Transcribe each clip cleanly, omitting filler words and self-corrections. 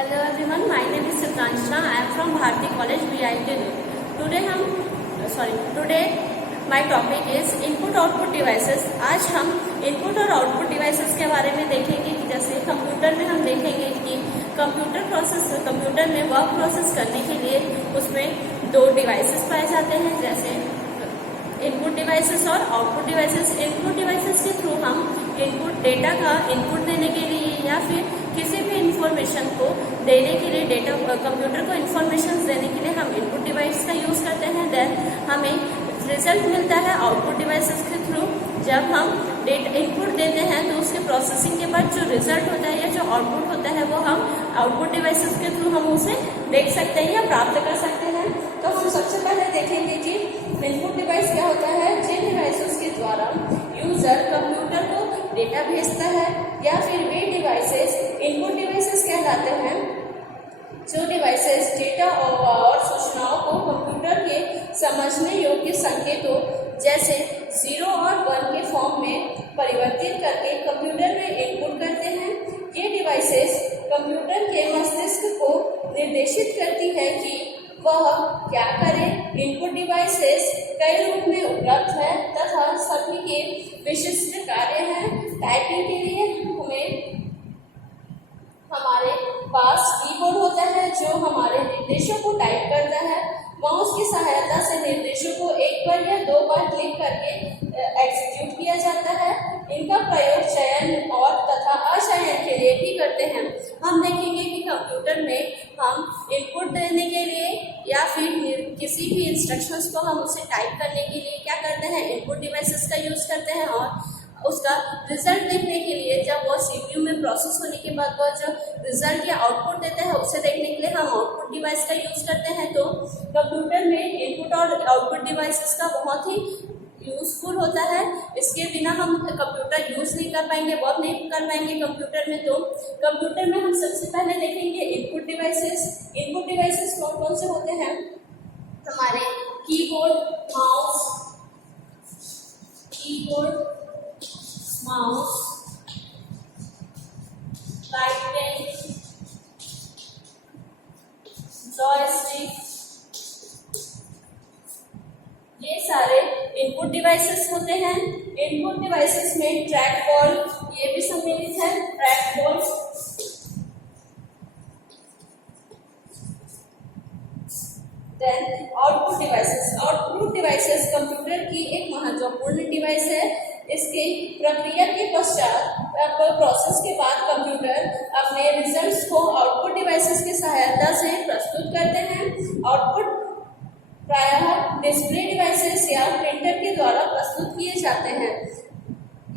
Hello everyone, my name is Sivkanshna. I am from Bharati College, VIT. Today my topic is input output devices. आज हम input और output devices के बारे में देखेंगे कि जैसे कंप्यूटर में हम देखेंगे कि कंप्यूटर में वर्क प्रोसेस करने के लिए उसमें दो डिवाइसेस पाए जाते हैं, जैसे इनपुट डिवाइसेस और आउटपुट डिवाइसेस। इनपुट डिवाइसेस के थ्रू हम इनपुट डेटा का इनपुट देने के लिए या फिर किसी भी इंफॉर्मेशन को देने के लिए कंप्यूटर को इंफॉर्मेशन देने के लिए हम इनपुट डिवाइस का यूज करते हैं। देन हमें रिजल्ट मिलता है आउटपुट डिवाइसेस के थ्रू। जब हम इनपुट देते हैं तो उसके प्रोसेसिंग के बाद जो रिजल्ट होता है या जो आउटपुट होता है वो हम आउटपुट डिवाइसेस के थ्रू हम उसे देख सकते हैं या प्राप्त कर सकते हैं। तो हम सबसे पहले देखेंगे कि इनपुट डिवाइस क्या होता है। जिन डिवाइसेस के द्वारा यूजर कंप्यूटर को डेटा भेजता है या फिर वे डिवाइसेस इनपुट डिवाइसेस कहलाते हैं। जो डिवाइसेस डेटा और सूचनाओं को कंप्यूटर के समझने योग्य संकेतों जैसे 0 और 1 के फॉर्म में परिवर्तित करके कंप्यूटर में इनपुट करते हैं। ये डिवाइसेस कंप्यूटर के मस्तिष्क को निर्देशित करती है कि वह क्या करे। इनपुट डिवाइसेस कई रूप में उपलब्ध है तथा सभी के विशिष्ट कार्य हैं। टाइपिंग के लिए हमारे पास कीबोर्ड होता है जो हमारे निर्देशों को टाइप करता है। माउस की सहायता से निर्देशों को एक बार या दो बार क्लिक करके एग्जीक्यूट किया जाता है। इनका प्रयोग चयन और तथा अचयन के लिए भी करते हैं। हम देखेंगे कि कंप्यूटर में हम इनपुट देने के लिए या फिर किसी भी इंस्ट्रक्शंस को हम उसे टाइप करने के लिए क्या करते हैं, इनपुट डिवाइसेस का यूज करते हैं। और उसका रिजल्ट देखने के लिए जब वो सीपीयू में प्रोसेस होने के बाद वो जो रिजल्ट या आउटपुट देता है उसे देखने के लिए हम आउटपुट डिवाइस का यूज करते हैं। तो कंप्यूटर में इनपुट और आउटपुट डिवाइसेस का बहुत ही यूजफुल होता है। इसके बिना हम कंप्यूटर यूज नहीं कर पाएंगे, वर्क नहीं कर पाएंगे कंप्यूटर में। तो कंप्यूटर में हम सबसे पहले देखेंगे इनपुट डिवाइसेस। इनपुट डिवाइसेस कौन कौन से होते हैं। हमारे माउस, लाइट पेन, जॉयस्टिक, ये सारे इनपुट डिवाइसेस होते हैं। इनपुट डिवाइसेस में ट्रैक बॉल ये भी सम्मिलित है। Trackball, then output devices computer की एक महत्वपूर्ण डिवाइस है। इसके प्रक्रिया के पश्चात प्रोसेस के बाद कंप्यूटर अपने रिजल्ट्स को आउटपुट डिवाइसेस की सहायता से प्रस्तुत करते हैं। आउटपुट प्रायः डिस्प्ले डिवाइसेस या प्रिंटर के द्वारा प्रस्तुत किए जाते हैं।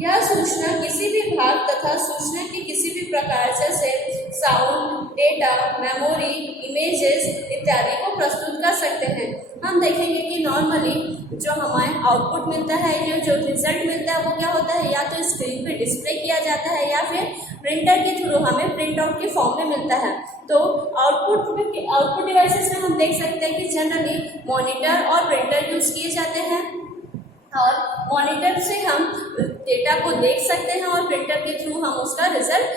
यह सूचना किसी भी भाग तथा सूचना के किसी भी प्रकार जैसे साउंड, डेटा, मेमोरी, इमेजेस इत्यादि को प्रस्तुत कर सकते हैं। हम देखेंगे कि नॉर्मली जो हमारे आउटपुट मिलता है या जो रिजल्ट मिलता है वो क्या होता है, या तो स्क्रीन पे डिस्प्ले किया जाता है या फिर प्रिंटर के थ्रू हमें प्रिंट आउट के फॉर्म में मिलता है। तो आउटपुट डिवाइसेस में हम देख सकते हैं कि जनरली मॉनिटर और प्रिंटर यूज किए जाते हैं। और मॉनिटर से हम डेटा को देख सकते हैं और प्रिंटर के थ्रू हम उसका रिजल्ट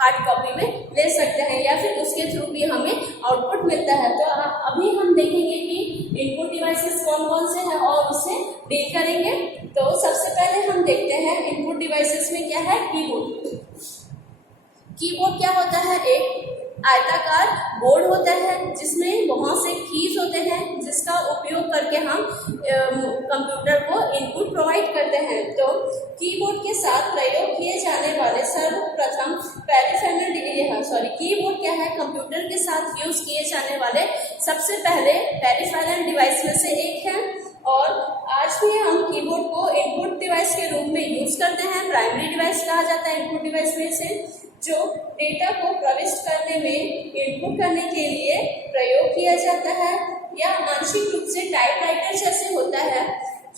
हार्ड कॉपी में ले सकते हैं या फिर उसके थ्रू भी हमें आउटपुट मिलता है। तो अभी हम देखेंगे कि इनपुट डिवाइसेस कौन कौन से हैं और उससे डील करेंगे। तो सबसे पहले हम देखते हैं इनपुट डिवाइसेस में क्या है। कीबोर्ड क्या होता है, एक आयताकार बोर्ड होता है जिसमें बहुत से कीज होते हैं जिसका उपयोग करके हम कंप्यूटर को इनपुट प्रोवाइड करते हैं। तो कीबोर्ड के साथ प्रयोग किए जाने वाले सर्वप्रथम कीबोर्ड क्या है, कंप्यूटर के साथ यूज किए जाने वाले सबसे पहले पेरिफेरल डिवाइस में से एक है। और आज भी हम कीबोर्ड को इनपुट डिवाइस के रूप में यूज करते हैं। प्राइमरी डिवाइस कहा जाता है इनपुट डिवाइस में से, जो डेटा को प्रविष्ट करने में इनपुट करने के लिए प्रयोग किया जाता है या आंशिक रूप से टाइपराइटर जैसे होता है।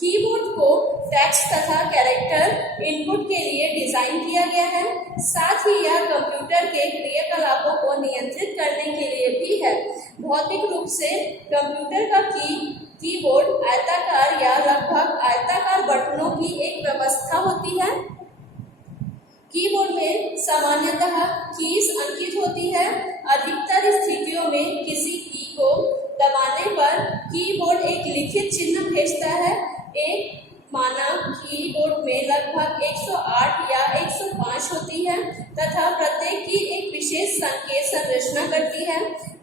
कीबोर्ड को टेक्स्ट तथा कैरेक्टर इनपुट के लिए डिजाइन किया गया है। साथ ही यह कंप्यूटर के क्रियाकलापों को नियंत्रित करने के लिए भी है। भौतिक रूप से कंप्यूटर का कीबोर्ड आयताकार या लगभग आयताकार बटनों की एक व्यवस्था होती है। कीबोर्ड में सामान्यतः कीज अंकित होती है। अधिकतर लिखित चिन्ह भेजता है। एक मानव कीबोर्ड में लगभग 108 या 105 होती है तथा प्रत्येक की एक विशेष संकेत संरचना करती है।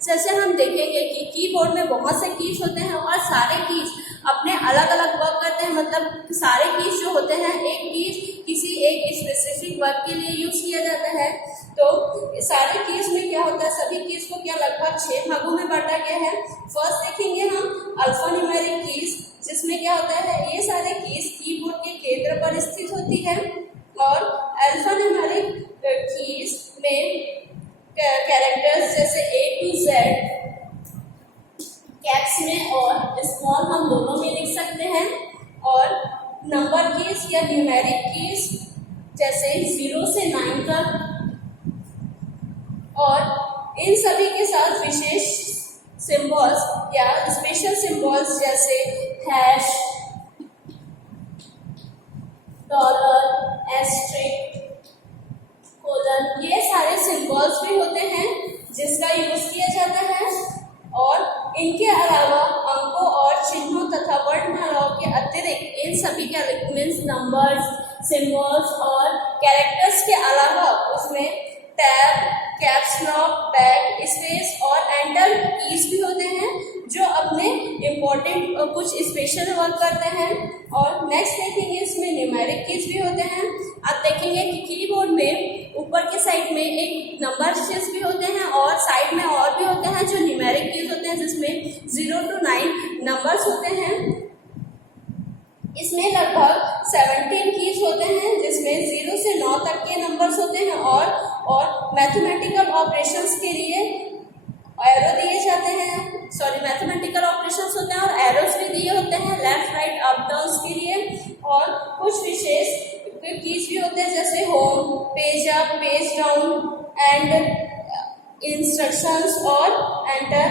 जैसे हम देखेंगे कि कीबोर्ड में बहुत से कीज होते हैं और सारे कीज अपने अलग अलग वर्क करते हैं, मतलब सारे कीज जो होते हैं, एक कीज किसी एक स्पेसिफिक वर्क के लिए यूज किया जाता है। तो सारे कीज में क्या होता है, सभी कीज को क्या लगभग 6 भागों में बांटा गया है। फर्स्ट देखेंगे हम अल्फान्यूमेरिक कीज, जिसमें क्या होता है, ये सारे कीज कीबोर्ड के केंद्र पर स्थित होती है। और अल्फान्यूमेरिक कीज में कैरेक्टर्स जैसे A to Z कैप्स में और स्मॉल हम दोनों में लिख सकते हैं। और नंबर कीज या न्यूमेरिक कीज जैसे 0 से 9 तक, और इन सभी के साथ विशेष सिंबल्स या स्पेशल सिंबल्स जैसे हैश, डॉलर, एस्टेरिस्क, कोलन, ये सारे सिंबल्स भी होते हैं जिसका यूज किया जाता है। और इनके अलावा अंकों और चिन्हों तथा वर्णमालाओं के अतिरिक्त इन सभी के मीन्स नंबर्स, सिंबल्स और कैरेक्टर्स के अलावा उसमें tab, caps lock, back space और एंटर कीज भी होते हैं जो अपने इम्पोर्टेंट कुछ स्पेशल वर्क करते हैं। और नेक्स्ट देखेंगे इसमें न्यूमेरिक कीज भी होते हैं। अब देखेंगे कि कीबोर्ड में ऊपर के साइड में एक नंबर कीज भी होते हैं और साइड में और भी होते हैं जो न्यूमेरिक कीज होते हैं, जिसमें 0 to 9 नंबर्स होते हैं। इसमें लगभग 17 कीज होते हैं जिसमें 0 से 9 तक के नंबर्स होते हैं। और मैथमेटिकल ऑपरेशंस के लिए एरो दिए जाते हैं, मैथमेटिकल ऑपरेशंस होते हैं और एरोस भी दिए होते हैं लेफ्ट राइट अप डाउन के लिए। और कुछ विशेष कीज भी होते हैं जैसे home, page up, page down and instructions और एंटर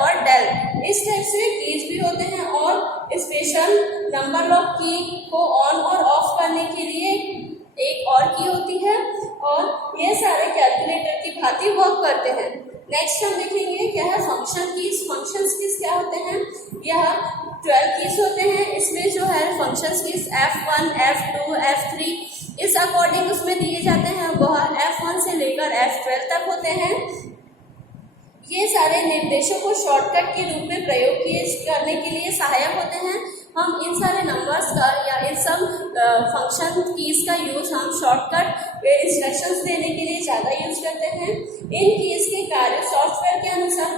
और डेल, इस टाइप से कीज भी होते हैं। और स्पेशल नंबर लॉक की को ऑन और ऑफ करने के लिए एक और की होती है। और ये सारे कैलकुलेटर की भांति वर्क करते हैं। नेक्स्ट हम देखेंगे क्या है फंक्शन कीज। फंक्शन कीज क्या होते हैं, यह 12 कीज होते हैं। इसमें जो है function keys F1, F2, F3 इस अकॉर्डिंग उसमें दिए जाते हैं। वह F1 से लेकर F12 तक होते हैं। ये सारे निर्देशों को शॉर्टकट के रूप में प्रयोग करने के लिए सहायक होते हैं। हम इन सारे नंबर्स का या इन सब फंक्शन कीज का यूज हम शॉर्टकट इंस्ट्रक्शंस देने के लिए ज़्यादा यूज करते हैं। इन कीज के कार्य सॉफ्टवेयर के अनुसार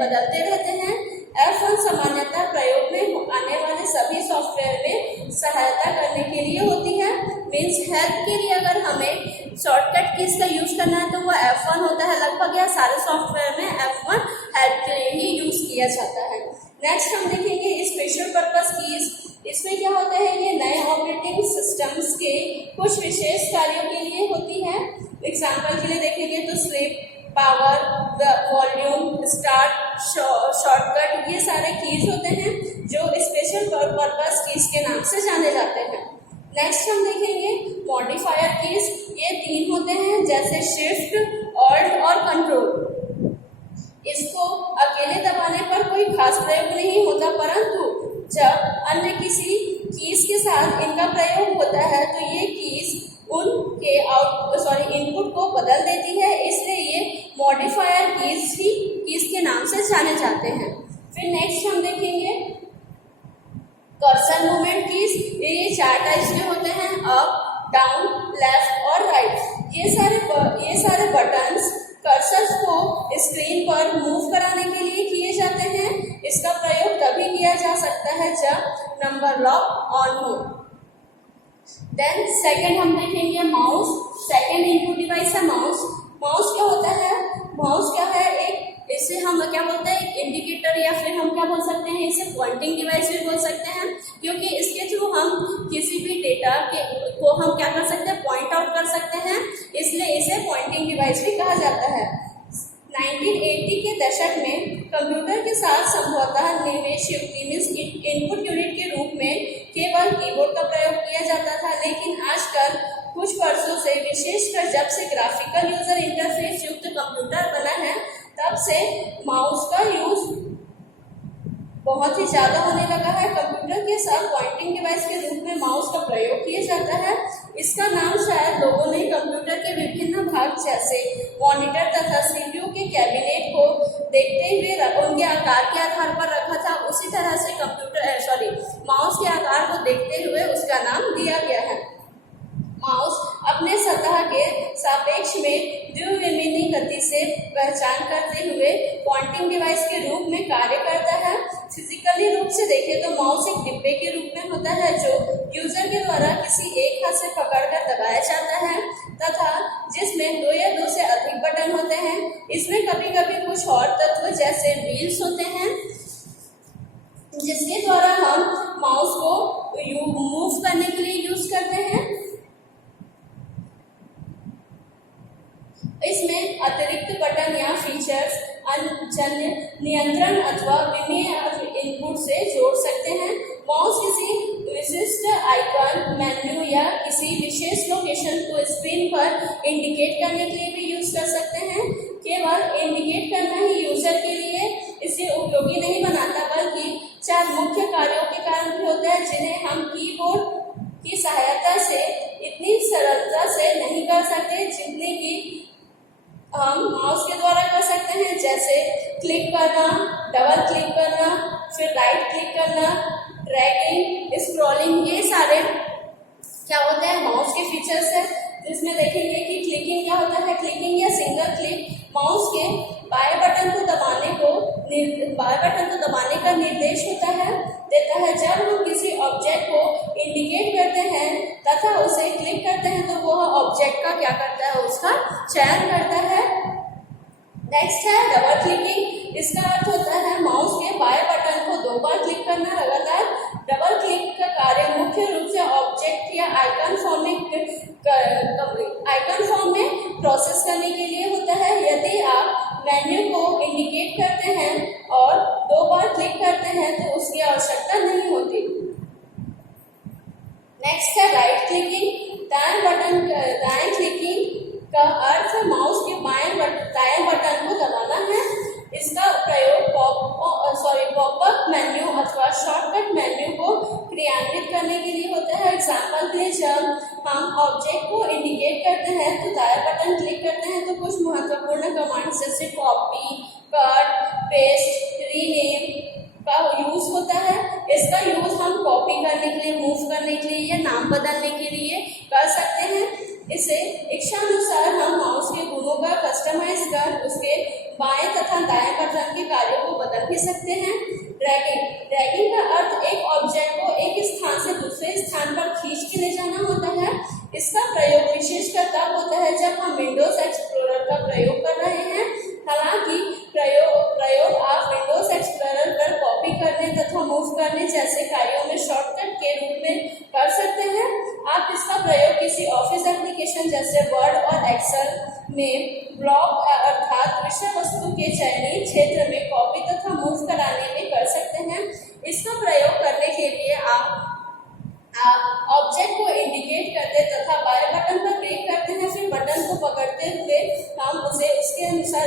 बदलते रहते हैं। F1 सामान्यतः प्रयोग में आने वाले सभी सॉफ्टवेयर में सहायता करने के लिए होती है। मीन्स हेल्प के लिए अगर हमें शॉर्टकट कीज का यूज करना है तो वह F1 होता है। लगभग यह सारे सॉफ्टवेयर में F1 हेल्प के लिए ही यूज किया जाता है। नेक्स्ट हम देखेंगे स्पेशल पर्पस कीज। इसमें क्या होता है, ये नए ऑपरेटिंग सिस्टम्स के कुछ विशेष कार्यों के लिए होती है। एग्जाम्पल के लिए देखेंगे तो slip, power, volume, start, shortcut, ये सारे कीज होते हैं जो स्पेशल पर्पस कीज के नाम से जाने जाते हैं। नेक्स्ट हम देखेंगे मॉडिफायर कीज। ये 3 होते हैं जैसे शिफ्ट, ऑल्ट और कंट्रोल। इसको अकेले दबाने पर कोई खास प्रयोग नहीं होता, परंतु जब अन्य किसी कीज के साथ इनका प्रयोग होता है तो ये कीज उनके इनपुट को बदल देती है, इसलिए ये मॉडिफायर कीज के नाम से जाने जाते हैं। फिर नेक्स्ट हम देखेंगे कर्सर मूवमेंट कीज। ये 4 टाइप्स के होते हैं, अप, डाउन, लेफ्ट और राइट। ये सारे बटन्स कर्सर्स को स्क्रीन पर मूव कराने के लिए किए जाते हैं। इसका प्रयोग तभी किया जा सकता है जब नंबर लॉक ऑन हो। देन सेकंड हम देखेंगे माउस। सेकंड इनपुट डिवाइस है माउस। माउस क्या होता है, माउस क्या है, एक इसे हम क्या बोलते हैं, इंडिकेटर या फिर हम क्या बोल सकते हैं, इसे पॉइंटिंग डिवाइस भी बोल सकते हैं, क्योंकि इसके थ्रू हम किसी भी डेटा को हम क्या कर सकते हैं, पॉइंट आउट कर सकते हैं, इसलिए इसे पॉइंटिंग डिवाइस भी कहा जाता है। 1980 के दशक में कंप्यूटर के साथ संभवतः निवेश युक्ति मीन्स इनपुट यूनिट के रूप में केवल कीबोर्ड का प्रयोग किया जाता था, लेकिन आजकल कुछ वर्षों से, विशेषकर जब से ग्राफिकल यूजर इंटरफेस युक्त कंप्यूटर बना है, तब से माउस का यूज बहुत ही ज़्यादा होने लगा है। कंप्यूटर के साथ पॉइंटिंग डिवाइस के रूप में माउस का प्रयोग किया जाता है। इसका नाम शायद लोगों ने कंप्यूटर के विभिन्न भाग जैसे मॉनिटर तथा सीपीयू के कैबिनेट को देखते हुए उनके आकार के आधार पर रखा था। उसी तरह से माउस के आकार को देखते हुए उसका नाम दिया गया है। माउस अपने सतह के सापेक्ष में द्विविमीय गति से पहचान करते हुए पॉइंटिंग डिवाइस के रूप में कार्य करता है। फिजिकली रूप से देखें तो माउस एक डिब्बे के रूप में होता है जो यूजर के द्वारा किसी एक हाथ से पकड़कर दबाया जाता है तथा जिसमें 2 या 2 से अधिक बटन होते हैं। इसमें कभी कभी कुछ और तत्व जैसे व्हील्स होते हैं जिसके द्वारा हम माउस को मूव करने के लिए यूज करते हैं। इसमें अतिरिक्त बटन या फीचर्स अन्य नियंत्रण अथवा विमीय इनपुट से जोड़ सकते हैं। माउस किसी विशिष्ट आइकन मेन्यू या किसी विशेष लोकेशन को स्क्रीन पर इंडिकेट करने के लिए भी यूज कर सकते हैं। केवल इंडिकेट करना ही यूजर के लिए इसे उपयोगी नहीं बनाता बल्कि 4 मुख्य कार्यों के कारण भी होता है जिन्हें हम कीबोर्ड की सहायता से इतनी सरलता से नहीं कर सकते जितने की हम माउस के द्वारा कर सकते हैं। जैसे क्लिक करना, डबल क्लिक करना, फिर राइट क्लिक करना, ड्रैगिंग, स्क्रॉलिंग, ये सारे क्या होते हैं माउस के फीचर्स है। जिसमें देखेंगे कि क्लिकिंग क्या होता है। क्लिकिंग या सिंगल क्लिक माउस के बाएं बटन को दबाने का निर्देश देता है। जब हम किसी ऑब्जेक्ट को इंडिकेट करते हैं तथा उसे क्लिक करते हैं तो वह ऑब्जेक्ट का क्या करता है, उसका चयन करता है। नेक्स्ट है डबल क्लिकिंग। इसका अर्थ होता है माउस के बाएं बटन को 2 बार क्लिक करना लगातार। डबल क्लिक का कार्य मुख्य रूप से ऑब्जेक्ट या आइकन फॉर्म में प्रोसेस करने के लिए होता है। यदि आप मेन्यू को इंडिकेट करते हैं और 2 बार क्लिक करते हैं तो उसकी आवश्यकता नहीं होती। नेक्स्ट है राइट क्लिकिंग। दाएं क्लिकिंग का अर्थ माउस के दाएं बटन को दबाना है। इसका प्रयोग पॉपअप मेन्यू अथवा शॉर्टकट मेन्यू को क्रियान्वित करने के लिए होता है। एग्जाम्पल के लिए जब हम ऑब्जेक्ट को इंडिकेट करते हैं तो दाएं बटन क्लिक करते हैं तो कुछ महत्वपूर्ण कमांड जैसे कॉपी, कट, पेस्ट, रीनेम का यूज होता है। इसका यूज हम कॉपी करने के लिए, मूव करने के लिए या नाम बदलने के लिए कर सकते हैं। इसे इच्छानुसार हम माउस के गुणों का कस्टमाइज कर उसके बाएं तथा दाएं बटन के कार्यों को बदल भी सकते हैं। ड्रैगिंग का अर्थ एक ऑब्जेक्ट को एक स्थान से दूसरे स्थान पर खींच के ले जाना होता है। इसका प्रयोग विशेषकर तब होता है जब हम विंडोज एक्सप्लोरर का प्रयोग कर रहे हैं। हालांकि प्रयोग आप विंडोज एक्सप्लोरर पर कॉपी करने तथा मूव करने जैसे कार्यों में शॉर्टकट के रूप में कर सकते हैं। आप इसका प्रयोग किसी ऑफिस एप्लीकेशन जैसे वर्ड और एक्सेल में ब्लॉक अर्थात विषय वस्तु के चयनित क्षेत्र में कॉपी तथा मूव कराने में कर सकते हैं। इसका प्रयोग करने के लिए आप ऑब्जेक्ट को इंडिकेट करते तथा बाएं बटन पर क्लिक करते हैं। फिर बटन को पकड़ते हुए हम उसे उसके अनुसार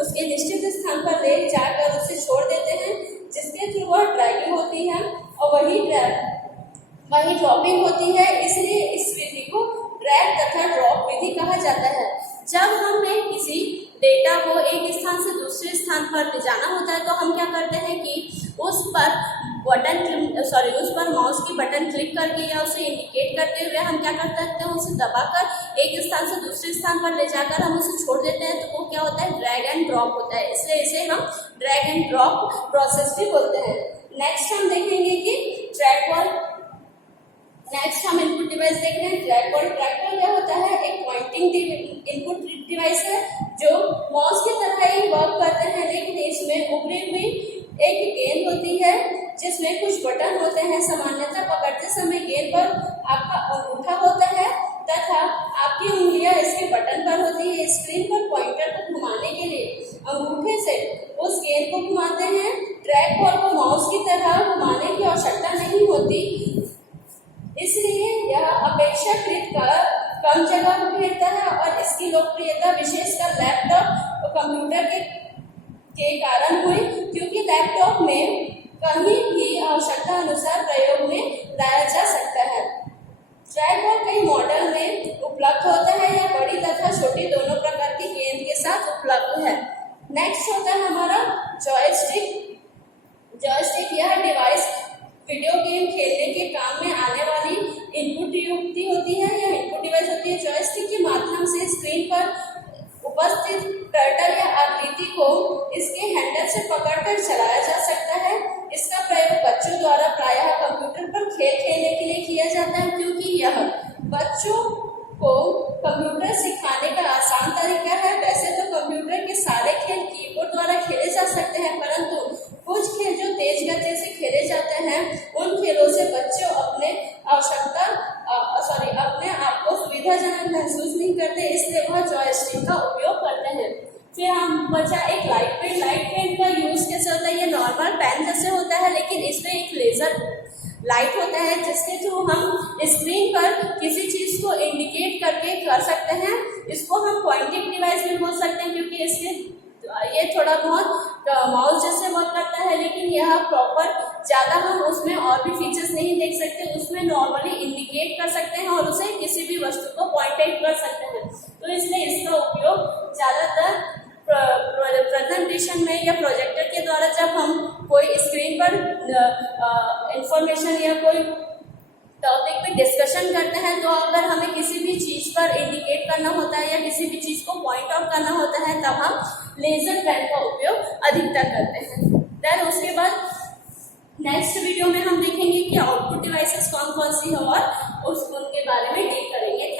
उसके निश्चित स्थान पर ले जाकर उसे छोड़ देते हैं जिसके थ्रू वह ड्रैगिंग होती है और वही ड्रॉपिंग होती है। इसलिए इस विधि को ड्रैग तथा ड्रॉप विधि कहा जाता है। जब हमें किसी डेटा को एक स्थान से दूसरे स्थान पर ले जाना होता है तो हम क्या करते हैं कि उस पर माउस की बटन क्लिक करके या उसे इंडिकेट करते हुए हम क्या कर सकते हैं, उसे दबाकर एक स्थान से दूसरे स्थान पर ले जाकर हम उसे छोड़ देते हैं तो वो क्या होता है, ड्रैग एंड ड्रॉप होता है। इसलिए इसे हम ड्रैग एंड ड्रॉप प्रोसेस भी बोलते हैं। नेक्स्ट हम देखेंगे कि ट्रैकबॉल। नेक्स्ट हम इनपुट डिवाइस देख रहे हैं ट्रैकबॉल। ट्रैकबॉल क्या होता है, एक पॉइंटिंग इनपुट डिवाइस है जो माउस की तरह ही वर्क करते हैं, लेकिन इसमें उभरी हुई एक गेंद होती है जिसमें कुछ बटन होते हैं। सामान्यतः पकड़ते समय गेंद पर आपका अंगूठा होता है तथा आपकी उंगलियां इसके बटन पर होती है। स्क्रीन पर पॉइंटर को घुमाने के लिए अंगूठे से उस गेंद को घुमाते हैं। ट्रैकबॉल को माउस की तरह घुमाने की आवश्यकता नहीं होती, इसलिए यह अपेक्षाकृत कम जगह घेरता है और इसकी लोकप्रियता विशेषकर लैपटॉप और कंप्यूटर के कारण हुई, क्योंकि लैपटॉप में कहीं भी आवश्यकता अनुसार प्रयोग में लाया जा सकता है। ट्रैक बॉल कई मॉडल में उपलब्ध होता है या बड़ी तथा छोटी दोनों प्रकार की गेंद के साथ उपलब्ध है। नेक्स्ट होता है हमारा जॉयस्टिक। जॉयस्टिक यह डिवाइस वीडियो गेम खेलने के काम में आने वाली इनपुट युक्ति होती है या इनपुट डिवाइस होती है। जॉयस्टिक के माध्यम से स्क्रीन पर उपस्थित टर्टल या आकृति को इसके हैंडल से पकड़कर चलाया जा सकता है। इसका प्रयोग बच्चों द्वारा प्रायः कंप्यूटर पर खेल खेलने के लिए किया जाता है, क्योंकि यह बच्चों को कंप्यूटर सिखाने का आसान तरीका है। वैसे तो कंप्यूटर के सारे खेल कीबोर्ड द्वारा खेले जा सकते हैं, परंतु कुछ खेल जो तेज गति से खेले जाते हैं उन खेलों से बच्चे अपने आप को सुविधाजनक महसूस नहीं करते, इसलिए वह जॉयस्टिक का उपयोग करते हैं। फिर हम बचा एक लाइट पेन। लाइट पेन का यूज कैसे होता है? ये नॉर्मल पेन जैसे होता है, लेकिन इसमें एक लेजर लाइट होता है जिसके थ्रू हम स्क्रीन पर किसी चीज को इंडिकेट करके कर सकते हैं। इसको हम पॉइंटिंग डिवाइस भी बोल सकते हैं, क्योंकि इसके ये थोड़ा बहुत माउस जैसे वर्क करता है, लेकिन यह प्रॉपर ज़्यादा हम उसमें और भी फीचर्स नहीं देख सकते। उसमें नॉर्मली इंडिकेट कर सकते हैं और उसे किसी भी वस्तु को पॉइंट आउट कर सकते हैं, तो इसलिए इसका उपयोग ज़्यादातर प्रेजेंटेशन में या प्रोजेक्टर के द्वारा जब हम कोई स्क्रीन पर इंफॉर्मेशन या कोई टॉपिक पे डिस्कशन करते हैं, तो अगर हमें किसी भी चीज़ पर इंडिकेट करना होता है या किसी भी चीज़ को पॉइंट आउट करना होता है, तब हम लेजर पेन का उपयोग अधिकतर करते हैं। देन उसके बाद नेक्स्ट वीडियो में हम देखेंगे कि आउटपुट डिवाइसेस कौन कौन सी है और उनके बारे में डील करेंगे।